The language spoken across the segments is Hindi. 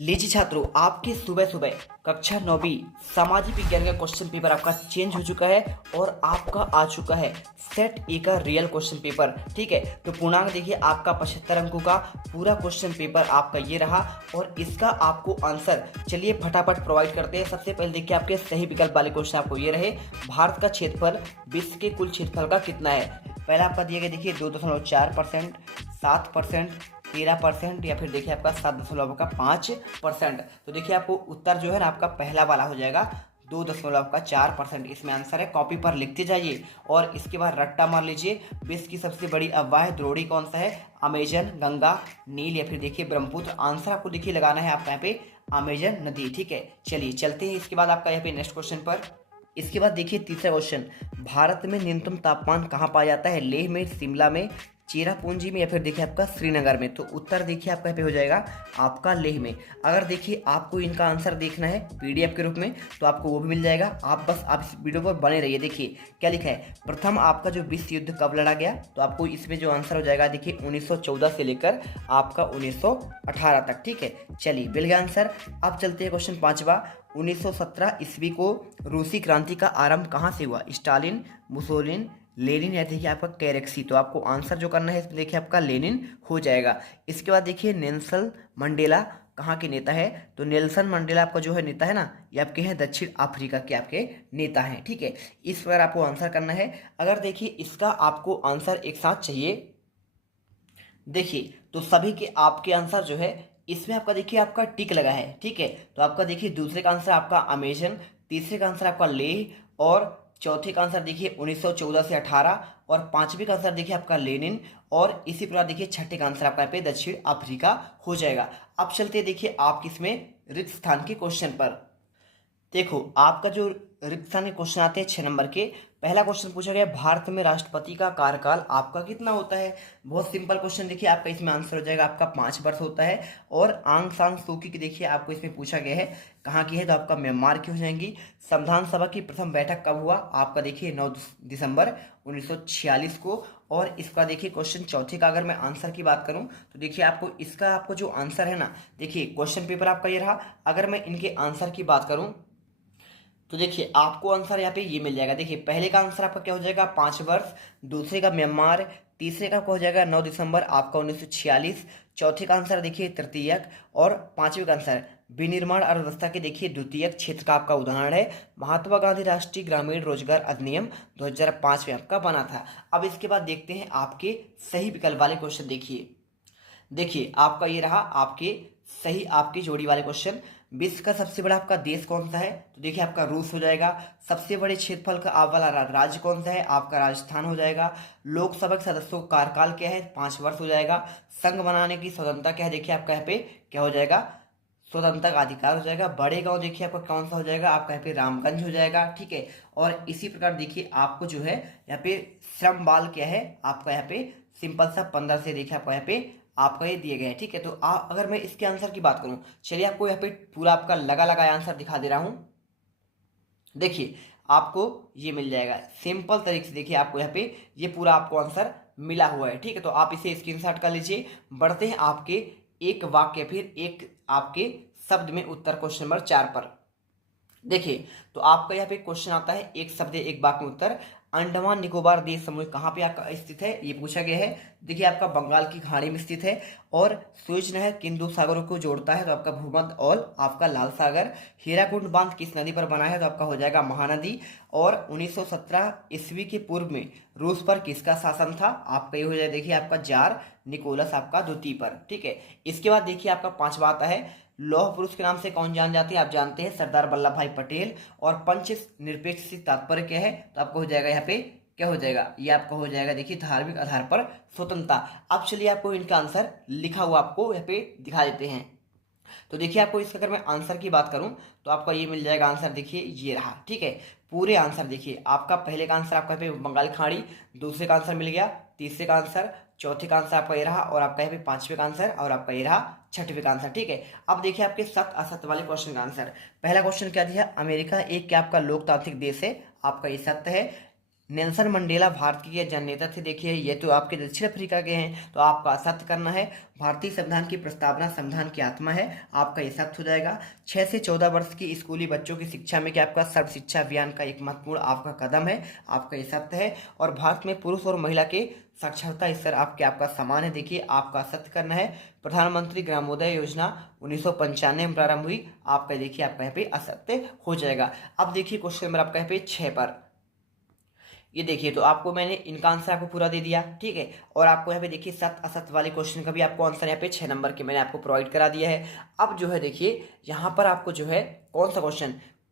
लीजिए छात्रों, आपके सुबह सुबह कक्षा 9वीं सामाजिक विज्ञान का क्वेश्चन पेपर आपका चेंज हो चुका है और आपका आ चुका है सेट ए का रियल क्वेश्चन पेपर। ठीक है, तो पूर्णांक देखिए आपका 75 अंकों का पूरा क्वेश्चन पेपर आपका ये रहा और इसका आपको आंसर चलिए फटाफट प्रोवाइड करते हैं। सबसे पहले देखिए आपके सही विकल्प वाले क्वेश्चन आपको ये रहे, भारत का क्षेत्रफल विश्व के कुल क्षेत्रफल का कितना है। पहला आपका दिया गया देखिए 2.4%, 7%, 13% या फिर देखिए आपका 7.5%। तो देखिए आपको उत्तर जो है ना आपका पहला वाला हो जाएगा 2.4%। इसमें आंसर है, कॉपी पर लिखते जाइए और इसके बाद रट्टा मार लीजिए। विश्व की सबसे बड़ी अफवाह द्रोणी कौन सा है, अमेजन, गंगा, नील या फिर देखिए ब्रह्मपुत्र। आंसर आपको देखिए लगाना है आपका यहाँ पे अमेजन नदी। ठीक है, चलिए चलते हैं इसके बाद आपका यहाँ पे नेक्स्ट क्वेश्चन पर। इसके बाद देखिए तीसरा क्वेश्चन, भारत में न्यूनतम तापमान कहाँ पाया जाता है, लेह में, शिमला में, चेरापूंजी में या फिर देखिए आपका श्रीनगर में। तो उत्तर देखिए आपका यहाँ पे हो जाएगा आपका लेह में। अगर देखिए आपको इनका आंसर देखना है पीडीएफ के रूप में तो आपको वो भी मिल जाएगा। आप इस वीडियो पर बने रहिए। देखिए क्या लिखा है, प्रथम आपका जो विश्व युद्ध कब लड़ा गया, तो आपको इसमें जो आंसर हो जाएगा देखिए 1914 से लेकर आपका 1918 तक। ठीक है, चलिए मिल गया आंसर। अब चलते हैं क्वेश्चन पांचवा, 1917 ईस्वी को रूसी क्रांति का आरंभ कहाँ से हुआ, स्टालिन, मुसोलिन, लेनिन या देखिए आपका कैरेक्सी। तो आपको आंसर जो करना है इसमें देखिए आपका लेनिन हो जाएगा। इसके बाद देखिए नेल्सन मंडेला कहाँ के नेता है, तो नेल्सन मंडेला आपका जो है नेता है ना, ये आपके हैं दक्षिण अफ्रीका के आपके नेता हैं। ठीक है, इस पर आपको आंसर करना है। अगर देखिए इसका आपको आंसर एक साथ चाहिए देखिए तो सभी के आपके आंसर जो है इसमें आपका देखिए आपका टिक लगा है। ठीक है, तो आपका देखिए दूसरे का आंसर आपका अमेजन, तीसरे का आंसर आपका लेह और चौथे का आंसर देखिए 1914 से 18 और पांचवे का आंसर देखिए आपका लेनिन और इसी प्रकार देखिए छठे का आंसर आपका यहाँ पे दक्षिण अफ्रीका हो जाएगा। अब चलते देखिए आप किसमें रिक्त स्थान के क्वेश्चन पर। देखो आपका जो रिक्त स्थान के क्वेश्चन आते हैं 6 नंबर के। पहला क्वेश्चन पूछा गया, भारत में राष्ट्रपति का कार्यकाल आपका कितना होता है। बहुत सिंपल क्वेश्चन देखिए आपका इसमें आंसर हो जाएगा आपका 5 वर्ष होता है। और आंग सान सूकी की देखिए आपको इसमें पूछा गया है कहाँ की है, तो आपका म्यांमार की हो जाएंगी। संविधान सभा की प्रथम बैठक कब हुआ, आपका देखिए 9 दिसंबर 1946 को। और इसका देखिए क्वेश्चन चौथे का अगर मैं आंसर की बात करूं तो देखिए आपको जो आंसर है ना, देखिए क्वेश्चन पेपर आपका ये रहा। अगर मैं इनके आंसर की बात करूं तो देखिए आपको आंसर यहाँ पे ये मिल जाएगा। देखिए पहले का आंसर आपका क्या हो जाएगा 5 वर्ष, दूसरे का म्यांमार, तीसरे का हो जाएगा 9 दिसंबर आपका 1946, चौथे का आंसर देखिए तृतीयक और पांचवे का आंसर विनिर्माण अर्थव्यवस्था के देखिए द्वितीयक क्षेत्र का आपका उदाहरण है महात्मा गांधी राष्ट्रीय ग्रामीण रोजगार अधिनियम 2005 में आपका बना था। अब इसके बाद देखते हैं आपके सही विकल्प वाले क्वेश्चन। देखिए आपका ये रहा आपके सही आपकी जोड़ी वाले क्वेश्चन। विश्व का सबसे बड़ा आपका देश कौन सा है, तो देखिए आपका रूस हो जाएगा। सबसे बड़े क्षेत्रफल का आप वाला राज्य कौन सा है, आपका राजस्थान हो जाएगा। लोकसभा के सदस्यों का कार्यकाल क्या है, 5 वर्ष हो जाएगा। संघ बनाने की स्वतंत्रता क्या है, देखिए आपका यहाँ पे क्या हो जाएगा, स्वतंत्रता का अधिकार हो जाएगा। बड़े गांव देखिए आपका कौन सा हो जाएगा, आपका यहाँ पे रामगंज हो जाएगा। ठीक है, और इसी प्रकार देखिए आपको जो है यहाँ पे श्रम बाल क्या है आपका यहाँ पे सिंपल सा 15 से देखिए आपका यहाँ पे आपका ये दिए गए हैं। ठीक है, तो अगर मैं इसके आंसर की बात करूं, चलिए आपको यहाँ पे पूरा आपका लगा लगाया आंसर दिखा दे रहा हूं। देखिए आपको ये मिल जाएगा सिंपल तरीके से। देखिए आपको यहाँ पे ये पूरा आपको आंसर मिला हुआ है। ठीक है, तो आप इसे स्क्रीनशॉट कर लीजिए। बढ़ते हैं आपके एक वाक्य फिर एक आपके शब्द में उत्तर क्वेश्चन नंबर 4 पर। देखिए तो आपका यहाँ पे क्वेश्चन आता है एक शब्द एक वाक्य में उत्तर। अंडमान निकोबार द्वीप समूह कहाँ पे आपका स्थित है, ये पूछा गया है। देखिए आपका बंगाल की खाड़ी में स्थित है। और सुएज नहर किन दो सागरों को जोड़ता है, तो आपका भूमध्य और आपका लाल सागर। हीराकुंड बांध किस नदी पर बना है, तो आपका हो जाएगा महानदी। और 1917 ईस्वी के पूर्व में रूस पर किसका शासन था, आपका ये हो जाएगा देखिए आपका जार निकोलस आपका द्वितीय पर। ठीक है, इसके बाद देखिए आपका 5वां आता है, लौह पुरुष के नाम से कौन जान जाते हैं, आप जानते हैं सरदार वल्लभ भाई पटेल। और पंच निरपेक्ष से तात्पर्य क्या है, तो आपको हो जाएगा यहाँ पे क्या हो जाएगा, ये आपको हो जाएगा देखिए धार्मिक आधार पर स्वतंत्रता। अब चलिए आपको इनका आंसर लिखा हुआ आपको यहाँ पे दिखा देते हैं। तो देखिए आपको इसका अगर मैं आंसर की बात करूं तो आपका ये मिल जाएगा आंसर, देखिए ये रहा। ठीक है, पूरे आंसर देखिए आपका पहले का आंसर आपका पे बंगाल खाड़ी, दूसरे का आंसर मिल गया, तीसरे का आंसर, चौथे का आंसर आपका ये रहा और आपका यहाँ पे पांचवे का आंसर और आपका ये रहा छठवें का आंसर। ठीक है, अब देखिए आपके सत्य असत्य वाले क्वेश्चन का आंसर। पहला क्वेश्चन क्या दिया, अमेरिका एक क्या आपका लोकतांत्रिक देश है, आपका ये सत्य है। नेल्सन मंडेला भारतीय जननेता थे। देखिए ये तो आपके दक्षिण अफ्रीका के हैं, तो आपका सत्य करना है। भारतीय संविधान की प्रस्तावना संविधान की आत्मा है, आपका ये सत्य हो जाएगा। 6 से 14 वर्ष की स्कूली बच्चों की शिक्षा में क्या आपका सर्व शिक्षा अभियान का एक महत्वपूर्ण आपका कदम है, आपका ये सत्य है। और भारत में पुरुष और महिला के साक्षरता स्तर आपका समान है, देखिए आपका सत्य करना है। प्रधानमंत्री ग्रामोदय योजना 1995 में प्रारंभ हुई, आपका देखिए आपका यहाँ पे असत्य हो जाएगा। अब देखिए क्वेश्चन नंबर आपका यहाँ पे 6 पर, ये देखिए तो आपको मैंने इनका आंसर आपको पूरा दे दिया, ठीक है। और आपको यहाँ पे देखिए सत्य असत्य वाले क्वेश्चन का भी आपको आंसर यहाँ पे 6 नंबर के मैंने आपको प्रोवाइड करा दिया है। अब जो है देखिए यहाँ पर आपको जो है कौन सा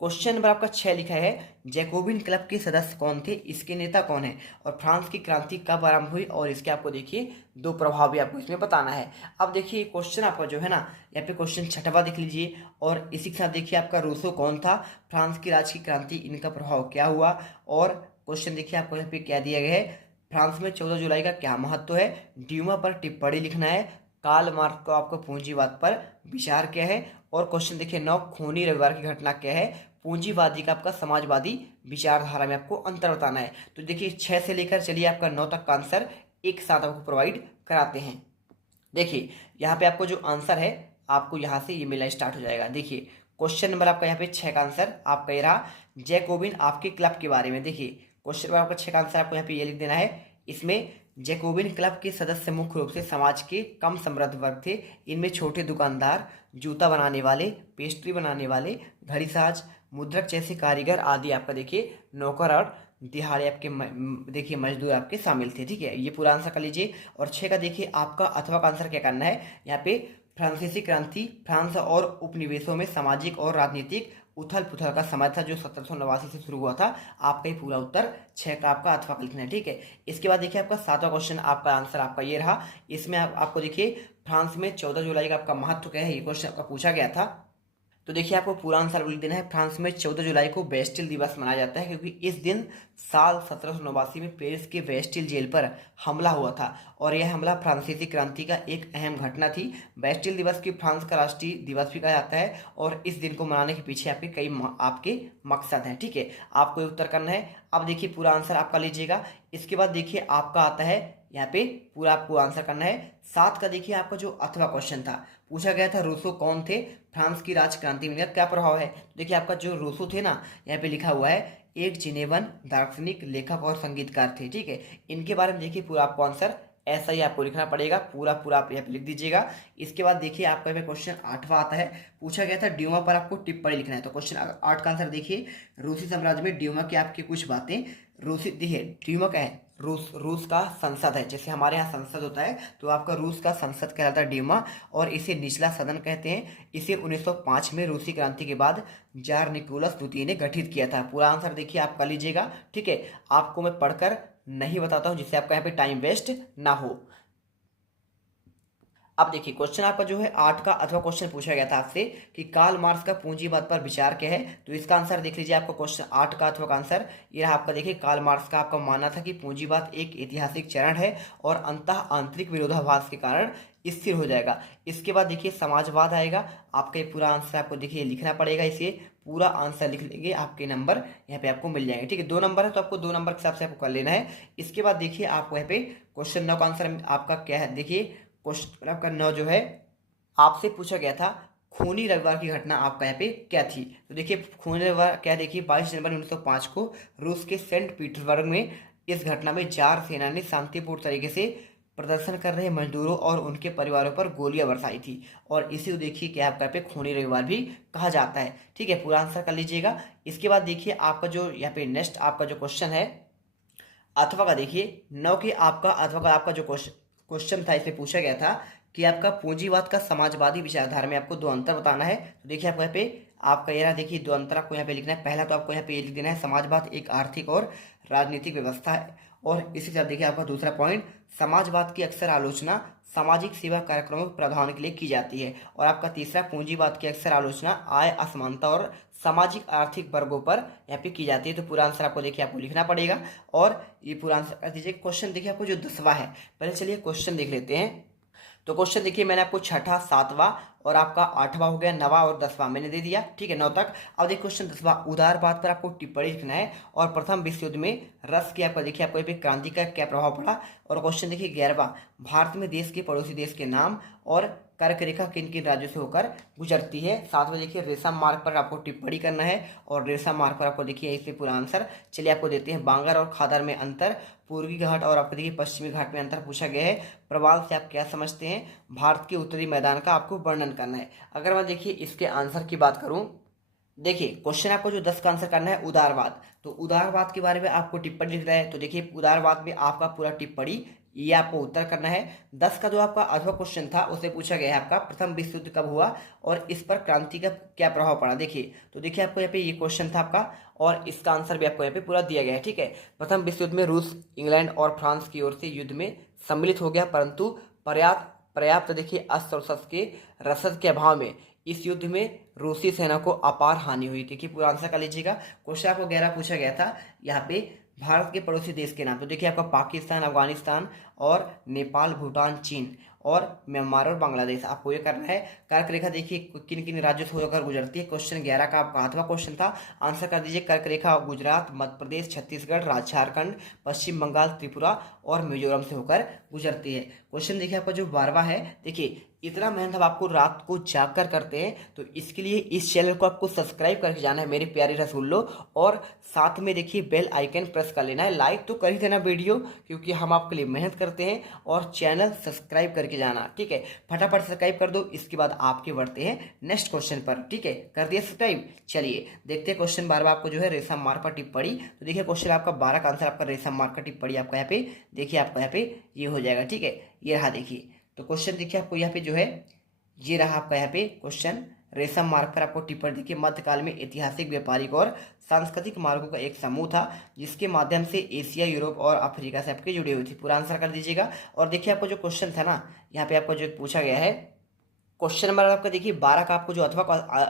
क्वेश्चन नंबर आपका 6 लिखा है, जैकोबिन क्लब के सदस्य कौन थे, इसके नेता कौन है, और फ्रांस की क्रांति कब आरंभ हुई, और इसके आपको देखिए 2 प्रभाव भी आपको इसमें बताना है। अब देखिए क्वेश्चन आपका जो है ना यहाँ पे क्वेश्चन 6वां देख लीजिए, और इसी के साथ देखिए आपका रूसो कौन था, फ्रांस की राज की क्रांति, इनका प्रभाव क्या हुआ, और क्वेश्चन देखिए आपको यहाँ पे क्या दिया गया है, फ्रांस में 14 जुलाई का क्या महत्व है, ड्यूमा पर टिप्पणी लिखना है, कार्ल मार्क्स को आपको पूंजीवाद पर विचार क्या है, और क्वेश्चन देखिए 9 खूनी रविवार की घटना क्या है, पूंजीवादी का आपका समाजवादी विचारधारा में आपको अंतर बताना है। तो देखिए 6 से लेकर चलिए आपका 9 तक का आंसर एक साथ आपको प्रोवाइड कराते हैं। देखिए यहाँ पे आपको जो आंसर है आपको यहाँ से ये मिलना स्टार्ट हो जाएगा। देखिए क्वेश्चन नंबर आपका यहाँ पे 6 का आंसर आपका ये रहा, जैकोबिन आपके क्लब के बारे में। देखिए क्वेश्चन नंबर आपका 6 का आंसर आपको यहाँ पे ये लिख देना है, इसमें जैकोबिन क्लब के सदस्य मुख्य रूप से समाज के कम समृद्ध वर्ग थे। इनमें छोटे दुकानदार, जूता बनाने वाले, पेस्ट्री बनाने वाले, घड़ीसाज, मुद्रक जैसे कारीगर आदि आपका देखिए नौकर और दिहाड़ी आपके देखिए मजदूर आपके शामिल थे, ठीक है। ये पूरा आंसर कर लीजिए। और 6 का देखिए आपका अथवा का आंसर क्या करना है, यहाँ पे फ्रांसीसी क्रांति, फ्रांस और उपनिवेशों में सामाजिक और राजनीतिक उथल पुथल का समय था जो 1789 से शुरू हुआ था। आपका ही पूरा उत्तर 6 का आपका अथवा का लिखना है, ठीक है। इसके बाद देखिए आपका 7वां क्वेश्चन आपका आंसर आपका ये रहा। इसमें आपको देखिए फ्रांस में 14 जुलाई का आपका महत्व क्या है, ये क्वेश्चन आपका पूछा गया था। तो देखिए आपको पूरा आंसर लिख देना है। फ्रांस में 14 जुलाई को बेस्टिल दिवस मनाया जाता है क्योंकि इस दिन साल 1789 में पेरिस के बेस्टिल जेल पर हमला हुआ था, और यह हमला फ्रांसीसी क्रांति का एक अहम घटना थी। बेस्टिल दिवस की फ्रांस का राष्ट्रीय दिवस भी कहा जाता है, और इस दिन को मनाने के पीछे आपके कई आपके मकसद हैं, ठीक है। आपको उत्तर करना है। अब देखिए पूरा आंसर आपका लीजिएगा। इसके बाद देखिए आपका आता है यहाँ पे पूरा आपको आंसर करना है। 7 का देखिए आपका जो अथवा क्वेश्चन था, पूछा गया था रूसो कौन थे, फ्रांस की राज क्रांति में क्या प्रभाव है। देखिए आपका जो रूसो थे ना, यहाँ पे लिखा हुआ है एक जिनेवन दार्शनिक, लेखक और संगीतकार थे, ठीक है। इनके बारे में देखिए पूरा आपको आंसर ऐसा ही आपको लिखना पड़ेगा, पूरा आप यहाँ पे लिख दीजिएगा। इसके बाद देखिए आपका क्वेश्चन 8वां आता है, पूछा गया था ड्यूमा पर आपको टिप्पणी लिखना है। तो क्वेश्चन 8 का आंसर देखिए, रूसी साम्राज्य में ड्यूमा की आपकी कुछ बातें। रूसी देखिए ड्यूमा क्या है, रूस का संसद है, जैसे हमारे यहाँ संसद होता है तो आपका रूस का संसद कहलाता है ड्यूमा, और इसे निचला सदन कहते हैं। इसे 1905 में रूसी क्रांति के बाद जार निकोलस द्वितीय ने गठित किया था। पूरा आंसर देखिए आप कर लीजिएगा, ठीक है। आपको मैं पढ़कर नहीं बताता हूँ जिससे आपका यहाँ पे टाइम वेस्ट ना हो। अब देखिए क्वेश्चन आपका जो है 8 का अथवा क्वेश्चन पूछा गया था आपसे कि कार्ल मार्क्स का पूंजीवाद पर विचार क्या है। तो इसका आंसर देख लीजिए, आपका क्वेश्चन 8 का अथवा का आंसर ये रहा आपका। देखिए कार्ल मार्क्स का आपका मानना था कि पूंजीवाद एक ऐतिहासिक चरण है और अंतः आंतरिक विरोधाभास के कारण स्थिर हो जाएगा। इसके बाद देखिए समाजवाद आएगा। आपका ये पूरा आंसर आपको देखिए लिखना पड़ेगा, इसे पूरा आंसर लिख लेंगे, आपके नंबर यहाँ पे आपको मिल जाएंगे, ठीक है। 2 नंबर है तो आपको 2 नंबर के हिसाब से आपको कर लेना है। इसके बाद देखिए आपको यहाँ पे क्वेश्चन 9 का आंसर आपका क्या है। देखिए क्वेश्चन आपका 9 जो है आपसे पूछा गया था खूनी रविवार की घटना आपका यहाँ पे क्या थी। तो देखिए खूनी रविवार क्या, देखिए 22 जनवरी 1905 को रूस के सेंट पीटर्सबर्ग में इस घटना में जार सेना ने शांतिपूर्ण तरीके से प्रदर्शन कर रहे मजदूरों और उनके परिवारों पर गोलियां बरसाई थी, और इसी को देखिए क्या आपका पे खूनी रविवार भी कहा जाता है, ठीक है। पूरा आंसर कर लीजिएगा। इसके बाद देखिए आपका जो यहाँ पे नेक्स्ट आपका जो क्वेश्चन है अथवा का, देखिए 9 के आपका अथवा का आपका जो क्वेश्चन था, इसमें पूछा गया था कि आपका पूंजीवाद का समाजवादी विचारधारा में आपको 2 अंतर बताना है। तो देखिए आपको यहाँ पे आपका ये रहा, देखिए 2 अंतर आपको यहाँ पे लिखना है। पहला तो आपको यहाँ पे ये लिख देना है, समाजवाद एक आर्थिक और राजनीतिक व्यवस्था है, और इसी तरह देखिए आपका दूसरा पॉइंट, समाजवाद की अक्सर आलोचना सामाजिक सेवा कार्यक्रमों के प्रावधान के लिए की जाती है, और आपका तीसरा पूंजीवाद की अक्सर आलोचना आय असमानता और सामाजिक आर्थिक वर्गों पर यहाँ पे की जाती है। तो पूरा आंसर आपको देखिए आपको लिखना पड़ेगा, और ये पूरा आंसर कर दीजिए। क्वेश्चन देखिए आपको जो 10वां है, पहले चलिए क्वेश्चन देख लेते हैं। तो क्वेश्चन देखिए मैंने आपको छठा, सातवां और आपका आठवां हो गया, नवा और दसवां मैंने दे दिया, ठीक है, 9 तक। अब देखिए क्वेश्चन 10वां, उदारवाद पर आपको टिप्पणी लिखना है और प्रथम विश्व युद्ध में रस की आपका देखिए आपको क्रांति का क्या प्रभाव पड़ा। और क्वेश्चन देखिए 11वां, भारत में देश के पड़ोसी देश के नाम और कर्क रेखा किन किन राज्यों से होकर गुजरती है। साथ में देखिए रेशम मार्ग पर आपको टिप्पणी करना है और रेशम मार्ग पर आपको देखिए इससे पूरा आंसर। चलिए आपको देते हैं, बांगर और खादर में अंतर, पूर्वी घाट और आपको देखिए पश्चिमी घाट में अंतर पूछा गया है। प्रवाल से आप क्या समझते हैं, भारत के उत्तरी मैदान का आपको वर्णन करना है। अगर मैं देखिए इसके आंसर की बात करूं, देखिए क्वेश्चन आपको जो 10 का आंसर करना है उदारवाद, तो उदारवाद के बारे में आपको टिप्पणी लिख रहा है, तो देखिए उदारवाद में आपका पूरा टिप्पणी ये आपको उत्तर करना है। 10 का जो आपका अगला क्वेश्चन था उससे पूछा गया है आपका प्रथम विश्व युद्ध कब हुआ और इस पर क्रांति का क्या प्रभाव पड़ा। देखिए तो देखिए आपको यहाँ पे ये क्वेश्चन था आपका और इसका आंसर भी आपको यहाँ पे पूरा दिया गया है, ठीक है। प्रथम विश्व युद्ध में रूस, इंग्लैंड और फ्रांस की ओर से युद्ध में सम्मिलित हो गया, परंतु पर्याप्त देखिए अस्त्र और शस्त्र के रसद के अभाव में इस युद्ध में रूसी सेना को अपार हानि हुई। देखिए पूरा आंसर कर लीजिएगा। क्वेश्चन आपको 11 पूछा गया था यहाँ पे भारत के पड़ोसी देश के नाम, तो देखिए आपका पाकिस्तान, अफगानिस्तान और नेपाल, भूटान, चीन और म्यांमार और बांग्लादेश आपको ये करना है। कर्क रेखा देखिए किन किन राज्यों से होकर गुजरती है। क्वेश्चन 11 का आपका 8वां क्वेश्चन था, आंसर कर दीजिए। कर्क रेखा गुजरात, मध्य प्रदेश, छत्तीसगढ़, झारखंड, पश्चिम बंगाल, त्रिपुरा और मिजोरम से होकर गुजरती है। क्वेश्चन देखिए आपका जो 12वां है, देखिए इतना मेहनत हम आपको रात को जाग कर करते हैं, तो इसके लिए इस चैनल को आपको सब्सक्राइब करके जाना है मेरे प्यारे रसूलों, और साथ में देखिए बेल आइकन प्रेस कर लेना है। लाइक तो कर ही देना वीडियो, क्योंकि हम आपके लिए मेहनत करते हैं, और चैनल सब्सक्राइब करके जाना, ठीक है। फटाफट सब्सक्राइब कर दो। इसके बाद आपके बढ़ते हैं नेक्स्ट क्वेश्चन पर, ठीक है, कर दिया सब्सक्राइब। चलिए देखते हैं क्वेश्चन 12 आपको जो है रेशम मार्ग पर टिप्पणी। तो देखिए क्वेश्चन आपका 12 का आंसर आपका रेशम मार्ग का टिप्पणी आपका यहाँ पे देखिए आपका यहाँ पे ये हो जाएगा, ठीक है। ये रहा देखिए, तो क्वेश्चन देखिए आपको यहाँ पे जो है ये रहा आपका यहाँ पे क्वेश्चन, रेशम मार्ग पर आपको टिप्पणी देखिए। मध्यकाल में ऐतिहासिक, व्यापारिक और सांस्कृतिक मार्गों का एक समूह था जिसके माध्यम से एशिया, यूरोप और अफ्रीका से आपके जुड़ी हुई थी। पूरा आंसर कर दीजिएगा। और देखिए आपको जो क्वेश्चन था ना यहाँ पे आपको जो पूछा गया है, क्वेश्चन नंबर आपका देखिए 12 का आपको जो अथवा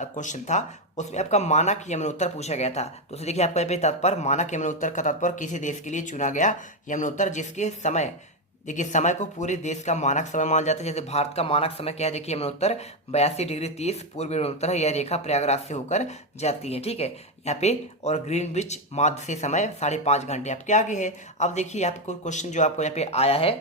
क्वेश्चन था उसमें आपका मानक यमनोत्तर पूछा गया था। तो उसे देखिए आपका यहाँ पे तात्पर्य, मानक यमनोत्तर का तात्पर्य किसी देश के लिए चुना गया यमनोत्तर जिसके समय, देखिए समय को पूरे देश का मानक समय माना जाता है। जैसे भारत का मानक समय क्या है, देखिए यमनोत्तर 82 डिग्री 30 पूर्व यमनोत्तर है। यह रेखा प्रयागराज से होकर जाती है, ठीक है, यहाँ पे। और ग्रीनविच माध्य से समय 5.5 घंटे आपके आगे है। अब देखिए आपको क्वेश्चन जो आपको यहाँ पे आया है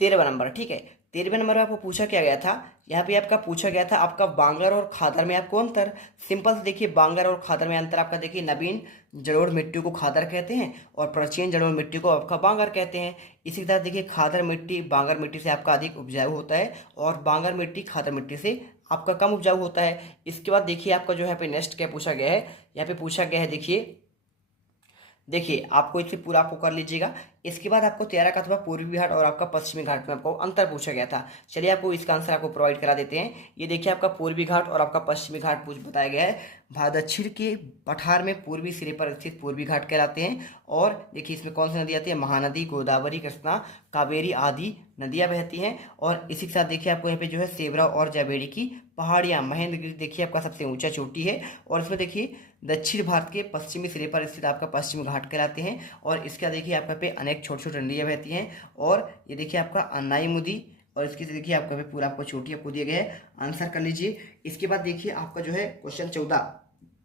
13वां नंबर, ठीक है। 13वें नंबर में आपको पूछा क्या गया था, यहाँ पे आपका पूछा गया था आपका बांगर और खादर में आपको अंतर। सिंपल से देखिए बांगर और खादर में अंतर आपका देखिए, नवीन जलोढ़ मिट्टी को खादर कहते हैं और प्राचीन जलोढ़ मिट्टी को आपका बांगर कहते हैं। इसी तरह देखिए खादर मिट्टी बांगर मिट्टी से आपका अधिक उपजाऊ होता है और बांगर मिट्टी खादर मिट्टी से आपका कम उपजाऊ होता है। इसके बाद देखिए आपका जो यहाँ पे नेक्स्ट क्या पूछा गया है, यहाँ पे पूछा गया है देखिए आपको इसे पूरा आपको कर लीजिएगा। इसके बाद आपको 13 का अथवा पूर्वी घाट और आपका पश्चिमी घाट में आपको अंतर पूछा गया था। चलिए आपको इसका आंसर आपको प्रोवाइड करा देते हैं। ये देखिए आपका पूर्वी घाट और आपका पश्चिमी घाट पूछ बताया गया है। दक्षिण के पठार में पूर्वी सिरे पर स्थित पूर्वी घाट कहलाते हैं। और देखिए इसमें कौन सी नदी आती है, महानदी, गोदावरी, कृष्णा, कावेरी आदि नदियाँ बहती हैं। और इसी के साथ देखिए आपको यहाँ पे जो है सेवरा और जावेरी की पहाड़ियाँ, महेंद्रगिरी देखिए आपका सबसे ऊंचा चोटी है। और इसमें देखिए दक्षिण भारत के पश्चिमी सिरे पर स्थित आपका पश्चिम घाट कहलाते हैं। और इसका देखिए आपका पे अनेक छोटी छोटी नदियाँ बहती हैं। और ये देखिए आपका अन्नाई मुदी, और इसके देखिए आपका पे पूरा आपको चोटी आपको दिए गए हैं, आंसर कर लीजिए। इसके बाद देखिए आपका जो है क्वेश्चन 14,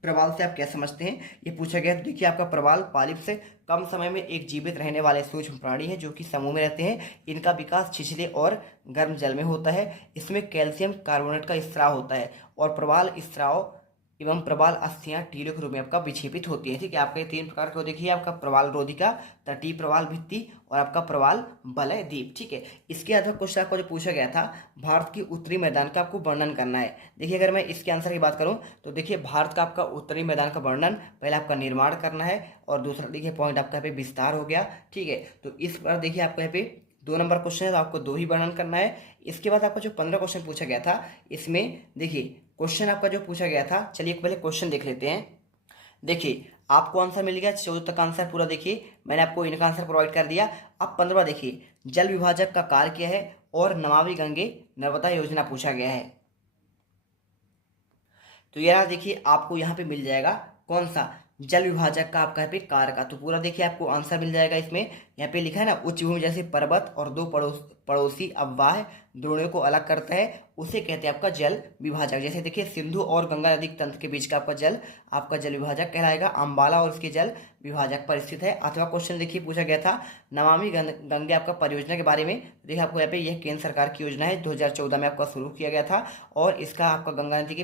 प्रवाल से आप क्या समझते हैं, ये पूछा गया। तो देखिए आपका प्रवाल पालिप से कम समय में एक जीवित रहने वाले सूक्ष्म प्राणी है जो कि समूह में रहते हैं। इनका विकास छिछले और गर्म जल में होता है। इसमें कैल्शियम कार्बोनेट का स्राव होता है और प्रवाल स्राव एवं प्रवाल अस्थियां टीलों के रूप में आपका विक्षेपित होती है, ठीक है। आपका ये 3 प्रकार के देखिए, आपका प्रवाल रोधिका, तटीय प्रवाल भित्ति और आपका प्रवाल बलय द्वीप, ठीक है। इसके आधार क्वेश्चन आपको जो पूछा गया था, भारत की उत्तरी मैदान का आपको वर्णन करना है। देखिए अगर मैं इसके आंसर की बात करूं तो देखिए भारत का आपका उत्तरी मैदान का वर्णन पहले आपका निर्माण करना है और दूसरा देखिए पॉइंट आपका यहाँ पे विस्तार हो गया, ठीक है। तो इस पर देखिए आपको यहाँ पे 2 नंबर क्वेश्चन है तो आपको 2 ही वर्णन करना है। इसके बाद आपका जो 15 क्वेश्चन पूछा गया था, इसमें देखिए क्वेश्चन आपका जो पूछा गया था, चलिए पहले क्वेश्चन देख लेते हैं। देखिए आपको आंसर मिल गया 14 तक आंसर पूरा, देखिए मैंने आपको इनका आंसर प्रोवाइड कर दिया। अब 15 देखिए, जल विभाजक का कार्य क्या है और नमामि गंगे नर्मदा योजना पूछा गया है। तो यार देखिए आपको यहाँ पे मिल जाएगा कौन सा, जल विभाजक का आपका यहाँ पे कार्य का। तो पूरा देखिए आपको आंसर मिल जाएगा इसमें। यहाँ पे लिखा है ना, उच्च भूमि जैसे पर्वत और दो पड़ोसी अववाह द्रोणियों को अलग करता है, उसे कहते हैं आपका जल विभाजक। जैसे देखिए सिंधु और गंगा नदी तंत्र के बीच का आपका जल विभाजक कहलाएगा। अंबाला और उसके जल विभाजक पर स्थित है। अथवा क्वेश्चन देखिए पूछा गया था नमामि गंगे आपका परियोजना के बारे में। देखिए आपको यहाँ पे यह केंद्र सरकार की योजना है, 2014 में आपका शुरू किया गया था, और इसका आपका गंगा नदी के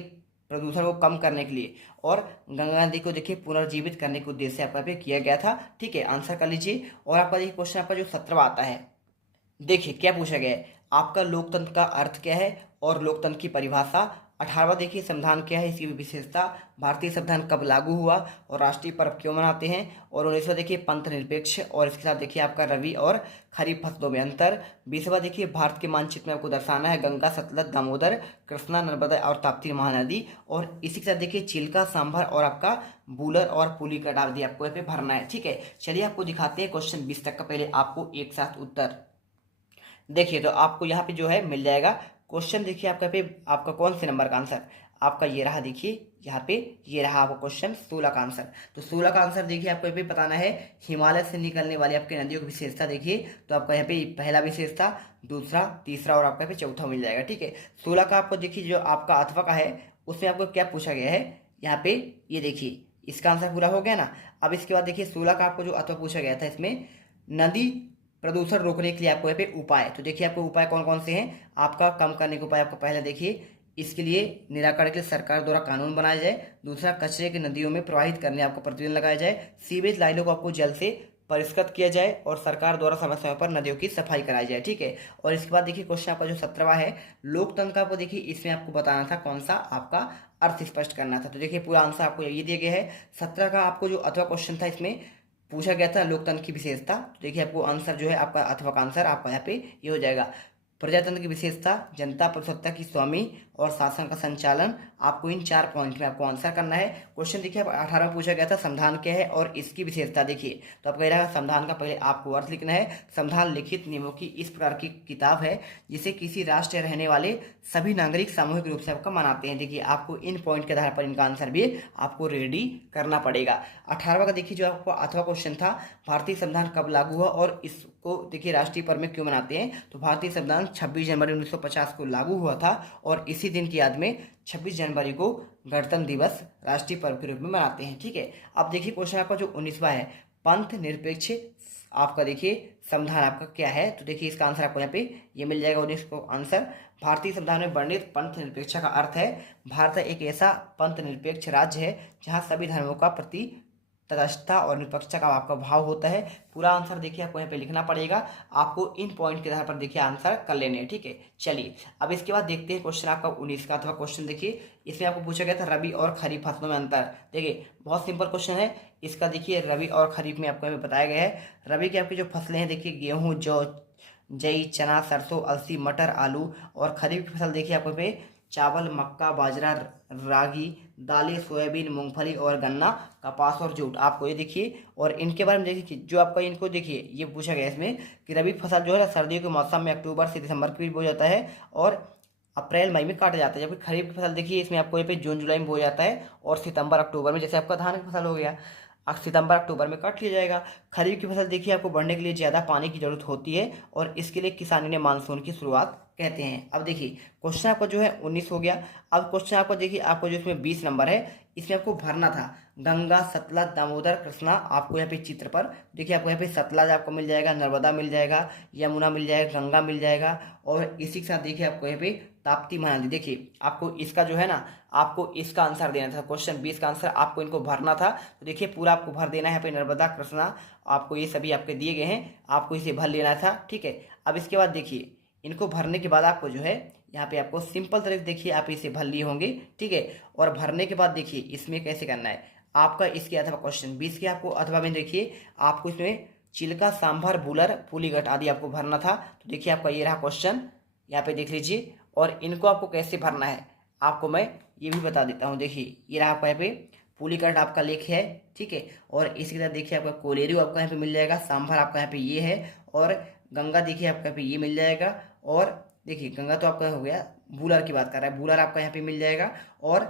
प्रदूषण को कम करने के लिए और गंगा नदी को देखिए पुनर्जीवित करने के उद्देश्य से आपका पे किया गया था। ठीक है, आंसर कर लीजिए। और आपका देखिए क्वेश्चन आपका जो 17वां आता है, देखिए क्या पूछा गया है, आपका लोकतंत्र का अर्थ क्या है और लोकतंत्र की परिभाषा। 18वां देखिए संविधान क्या है, इसकी विशेषता। भारतीय संविधान कब लागू हुआ और राष्ट्रीय पर्व क्यों मनाते हैं। और 19वां देखिए पंथ निरपेक्ष, और इसके साथ देखिए आपका रबी और खरीफ फसलों में अंतर। 20वां देखिए भारत के मानचित्र में आपको दर्शाना है गंगा, सतलज, दामोदर, कृष्णा, नर्मदा और ताप्ती महानदी। और इसी के साथ देखिए चिल्का, सांभर और आपका बूलर और पुलिकट आदि आपको यहाँ पे भरना है। ठीक है, चलिए आपको दिखाते हैं क्वेश्चन 20 तक का पहले आपको एक साथ उत्तर। देखिए तो आपको यहाँ पे जो है मिल जाएगा क्वेश्चन। देखिए आपका पे आपका कौन से नंबर का आंसर, आपका ये रहा। देखिए यहाँ पे ये रहा आपका क्वेश्चन 16 का आंसर। तो 16 का आंसर देखिए आपको यहाँ पे बताना है हिमालय से निकलने वाली आपकी नदियों की विशेषता। देखिए तो आपका यहाँ पे पहला विशेषता, दूसरा, तीसरा और आपका यहाँ पे चौथा मिल जाएगा। ठीक है, 16 का आपको देखिए जो आपका अथवा का है उसमें आपको क्या पूछा गया है, यहाँ पे ये देखिए इसका आंसर पूरा हो गया ना। अब इसके बाद देखिए 16 का आपको जो अथवा पूछा गया था इसमें नदी प्रदूषण रोकने के लिए आपको यहाँ पे उपाय। तो देखिए आपको उपाय कौन कौन से हैं, आपका कम करने के उपाय। आपका पहला देखिए इसके लिए निराकरण के लिए सरकार द्वारा कानून बनाया जाए। दूसरा, कचरे के नदियों में प्रवाहित करने आपको प्रतिबंध लगाया जाए। सीवेज लाइनों को आपको जल से परिष्कृत किया जाए और सरकार द्वारा समय समय पर नदियों की सफाई कराई जाए। ठीक है, और इसके बाद देखिए क्वेश्चन आपका जो 17वां है लोकतंत्र का, आपको देखिए इसमें आपको बताना था कौन सा आपका अर्थ स्पष्ट करना था। तो देखिए पूरा आंसर आपको ये दिया गया है। 17 का आपको जो अथवा क्वेश्चन था इसमें पूछा गया था लोकतंत्र की विशेषता। तो देखिए आपको आंसर जो है आपका अथवा का आंसर आपका यहाँ पे ये हो जाएगा। प्रजातंत्र की विशेषता, जनता प्रभुसत्ता की स्वामी और शासन का संचालन। आपको इन 4 पॉइंट में आपको आंसर करना है। क्वेश्चन देखिए 18 में पूछा गया था संविधान क्या है और इसकी विशेषता। देखिए तो आपका रहेगा संविधान का पहले आपको अर्थ लिखना है। संविधान लिखित नियमों की इस प्रकार की किताब है जिसे किसी राष्ट्र रहने वाले सभी नागरिक सामूहिक रूप से आपका मनाते हैं। देखिए आपको इन पॉइंट के आधार पर इनका आंसर भी आपको रेडी करना पड़ेगा। 18वां का देखिए जो आपको अथवा क्वेश्चन था भारतीय संविधान कब लागू हुआ और इसको देखिए राष्ट्रीय पर्व में क्यों मनाते हैं। तो भारतीय संविधान 26 जनवरी 1950 को लागू हुआ था और इसी दिन की याद में 26 जनवरी को गणतंत्र दिवस राष्ट्रीय पर्व के रूप में मनाते हैं। ठीक है, अब देखिए क्वेश्चन आपका जो 19वां है पंथ निरपेक्ष आपका देखिए संविधान आपका क्या है। तो देखिए इसका आंसर आपको यहाँ पे ये मिल जाएगा 19 को आंसर। भारतीय संविधान में वर्णित पंथ निरपेक्ष का अर्थ है भारत एक ऐसा पंथ निरपेक्ष राज्य है जहाँ सभी धर्मों का प्रति तटस्थता और निष्पक्षता का आपका भाव होता है। पूरा आंसर देखिए आपको यहाँ पे लिखना पड़ेगा। आपको इन पॉइंट के आधार पर देखिए आंसर कर लेने हैं। ठीक है, चलिए अब इसके बाद देखते हैं क्वेश्चन आपका 19 का अथवा क्वेश्चन। देखिए इसमें आपको पूछा गया था रबी और खरीफ फसलों में अंतर। देखिए बहुत सिंपल क्वेश्चन है इसका। देखिए रबी और खरीफ में आपको बताया गया है। रबी की आपकी जो फसलें हैं देखिए गेहूँ, जौ, जई, चना, सरसों, अलसी, मटर, आलू। और खरीफ की फसल देखिए आपको पे चावल, मक्का, बाजरा, रागी, दालें, सोयाबीन, मूंगफली और गन्ना, कपास और जूट। आपको ये देखिए और इनके बारे में देखिए जो आपका इनको देखिए ये पूछा गया इसमें कि रबी फसल जो है ना सर्दियों के मौसम में अक्टूबर से दिसंबर के बीच बोया जाता है और अप्रैल मई में काटा जाता है। जबकि खरीफ की फसल देखिए इसमें आपको ये पे जून जुलाई में बोया जाता है और सितंबर अक्टूबर में, जैसे आपका धान की फसल हो गया सितंबर अक्टूबर में काट लिया जाएगा। खरीफ की फसल देखिए आपको बढ़ने के लिए ज़्यादा पानी की जरूरत होती है और इसके लिए किसानी ने मानसून की शुरुआत कहते हैं। अब देखिए क्वेश्चन आपका जो है 19 हो गया। अब क्वेश्चन आपको देखिए आपको जो इसमें 20 नंबर है इसमें आपको भरना था गंगा, सतलज, दामोदर, कृष्णा। आपको यहाँ पे चित्र पर देखिए आपको यहाँ पे सतलज आपको मिल जाएगा, नर्मदा मिल जाएगा, यमुना मिल जाएगा, गंगा मिल जाएगा और इसी के साथ देखिए आपको यहाँ पे ताप्ती महानदी। देखिए आपको इसका जो है ना आपको इसका आंसर देना था। क्वेश्चन 20 का आंसर आपको इनको भरना था। तो देखिए पूरा आपको भर देना है। यहाँ पे नर्मदा, कृष्णा आपको ये सभी आपके दिए गए हैं, आपको इसे भर लेना था। ठीक है, अब इसके बाद देखिए इनको भरने के बाद आपको जो है यहाँ पे आपको सिंपल तरीके देखिए आप इसे भर लिए होंगे। ठीक है, और भरने के बाद देखिए इसमें कैसे करना है आपका इसके अथवा क्वेश्चन 20 के आपको अथवा में देखिए आपको इसमें चिल्का, सांभर, बुलर, पुलीगट आदि आपको भरना था। तो देखिए आपका ये रहा क्वेश्चन, यहाँ पे देख लीजिए। और इनको आपको कैसे भरना है आपको मैं ये भी बता देता हूँ। देखिए ये रहा आपका यहाँ पे पुलीगट आपका लेख है। ठीक है, और इसके साथ देखिए आपका कोलेरू आपका यहाँ पे मिल जाएगा, सांभर आपका यहाँ पे ये है और गंगा देखिए आपका यहाँ पे ये मिल जाएगा। और देखिए गंगा तो आपका हो गया, बूलर की बात कर रहा है, बूलर आपका यहाँ पे मिल जाएगा। और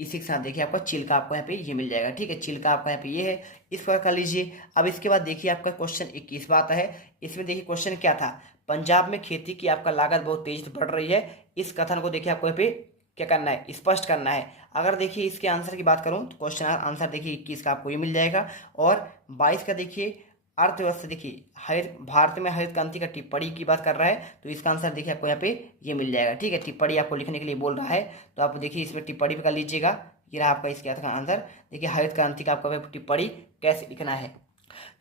इसी के साथ देखिए आपका चिल्का आपको यहाँ पे ये मिल जाएगा। ठीक है, चिल्का आपका यहाँ पे ये है, इस प्रकार कर लीजिए। अब इसके बाद देखिए आपका क्वेश्चन 21 बात आता है। इसमें देखिए क्वेश्चन क्या था, पंजाब में खेती की आपका लागत बहुत तेज बढ़ रही है, इस कथन को देखिए आपको यहाँ पे क्या करना है, स्पष्ट करना है। अगर देखिए इसके आंसर की बात करूं तो क्वेश्चन आंसर देखिए 21 का आपको ये मिल जाएगा। और 22 का देखिए अर्थव्यवस्था, देखिए हरित भारत में हरित क्रांति का टिप्पणी की बात कर रहा है, तो इसका आंसर देखिए आपको यहाँ पे ये मिल जाएगा। ठीक है, टिप्पणी आपको लिखने के लिए बोल रहा है, तो आप देखिए इसमें टिप्पणी भी कर लीजिएगा। ये रहा आपका इसके आंसर। देखिए हरित क्रांति का आपको टिप्पणी कैसे लिखना है,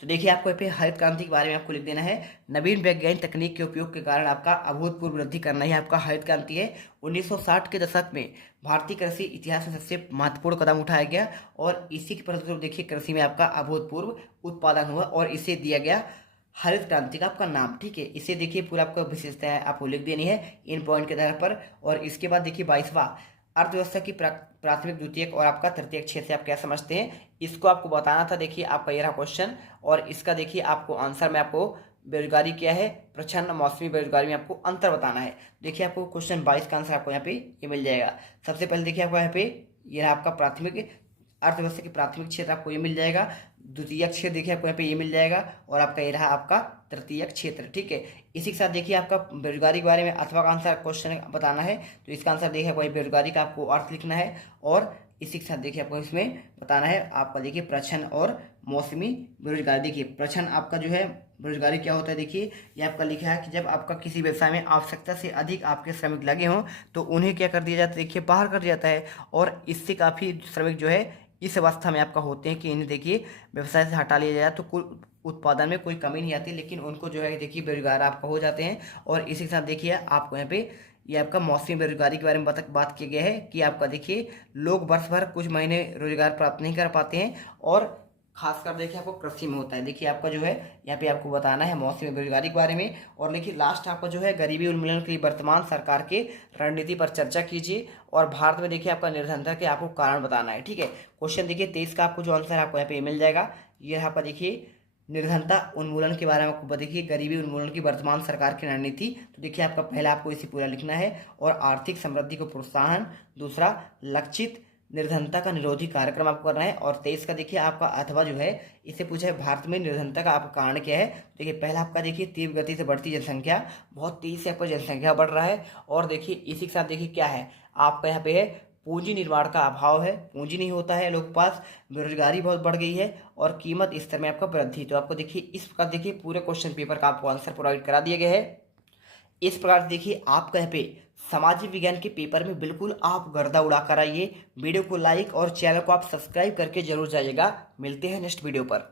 तो देखिए आपको यहाँ पे हरित क्रांति के बारे में आपको लिख देना है, नवीन वैज्ञानिक तकनीक के उपयोग के कारण आपका अभूतपूर्व वृद्धि करना ही आपका हरित क्रांति है। 1960 के दशक में भारतीय कृषि इतिहास में सबसे महत्वपूर्ण कदम उठाया गया और इसी के परिणामस्वरूप देखिए कृषि में आपका अभूतपूर्व उत्पादन हुआ और इसे दिया गया हरित क्रांति का आपका नाम। ठीक है, इसे देखिए पूरा आपको विशेषताएं आपको लिख देनी है इन पॉइंट के आधार पर। और इसके बाद देखिए 22वां, अर्थव्यवस्था की प्राथमिक, द्वितीयक और आपका तृतीयक क्षेत्र से आप क्या समझते हैं, इसको आपको बताना था। देखिए आपका ये रहा क्वेश्चन, और इसका देखिए आपको आंसर में आपको बेरोजगारी क्या है, प्रच्छन्न मौसमी बेरोजगारी में आपको अंतर बताना है। देखिए आपको क्वेश्चन 22 का आंसर आपको यहाँ पे ये मिल जाएगा। सबसे पहले देखिए आपको यहाँ पे ये रहा आपका प्राथमिक, अर्थव्यवस्था की प्राथमिक क्षेत्र आपको ये मिल जाएगा, द्वितीयक क्षेत्र देखिए आपको यहाँ पे ये मिल जाएगा, और आपका ये रहा आपका तृतीयक क्षेत्र। ठीक है, इसी के साथ देखिए आपका बेरोजगारी के बारे में अथवा का आंसर क्वेश्चन बताना है, तो इसका आंसर देखिए आपको बेरोजगारी का आपको अर्थ लिखना है। और इसी के साथ देखिए आपको इसमें बताना है आपका देखिए प्रच्छन्न और मौसमी बेरोजगारी। देखिए प्रच्छन्न आपका जो है बेरोजगारी क्या होता है, देखिए ये आपका लिखा है कि जब आपका किसी व्यवसाय में आवश्यकता से अधिक आपके श्रमिक लगे हों तो उन्हें क्या कर दिया जाता है, देखिए बाहर कर दिया जाता है। और इससे काफ़ी श्रमिक जो है इस अवस्था में आपका होते हैं कि इन्हें देखिए व्यवसाय से हटा लिया जाए तो कुल उत्पादन में कोई कमी नहीं आती, लेकिन उनको जो है देखिए बेरोजगार आपका हो जाते हैं। और इसी के साथ देखिए आपको यहाँ पे ये आपका मौसमी बेरोजगारी के बारे में बात किया गया है कि आपका देखिए लोग वर्ष भर कुछ महीने रोजगार प्राप्त नहीं कर पाते हैं, और खासकर देखिए आपको कृषि में होता है। देखिए आपका जो है यहाँ पे आपको बताना है मौसमी बेरोजगारी के बारे में। और देखिए लास्ट आपका जो है गरीबी उन्मूलन के लिए वर्तमान सरकार के रणनीति पर चर्चा कीजिए, और भारत में देखिए आपका निर्धनता के आपको कारण बताना है। ठीक है, क्वेश्चन देखिए 23 का आपको जो आंसर आपको यहाँ पे मिल जाएगा, ये आपका देखिए निर्धनता उन्मूलन के बारे में आपको देखिए गरीबी उन्मूलन की वर्तमान सरकार की रणनीति। तो देखिए आपका पहला आपको इसे पूरा लिखना है, और आर्थिक समृद्धि को प्रोत्साहन, दूसरा लक्षित निर्धनता का निरोधी कार्यक्रम आपको करना है। और 23 का देखिए आपका अथवा जो है इससे पूछा है भारत में निर्धनता का आपका कारण क्या है। देखिए पहला आपका देखिए तीव्र गति से बढ़ती जनसंख्या, बहुत तेजी से आपका जनसंख्या बढ़ रहा है। और देखिए इसी के साथ देखिए क्या है आपका यहाँ पे है पूंजी निर्माण का अभाव है, पूंजी नहीं होता है लोग पास, बेरोजगारी बहुत बढ़ गई है, और कीमत स्तर में आपका वृद्धि। तो आपको देखिए इस प्रकार देखिए पूरे क्वेश्चन पेपर का आपको आंसर प्रोवाइड करा दिया गया है। इस प्रकार देखिए आपका यहाँ पे सामाजिक विज्ञान के पेपर में बिल्कुल आप गर्दा उड़ा कर आइए। वीडियो को लाइक और चैनल को आप सब्सक्राइब करके जरूर जाइएगा। मिलते हैं नेक्स्ट वीडियो पर।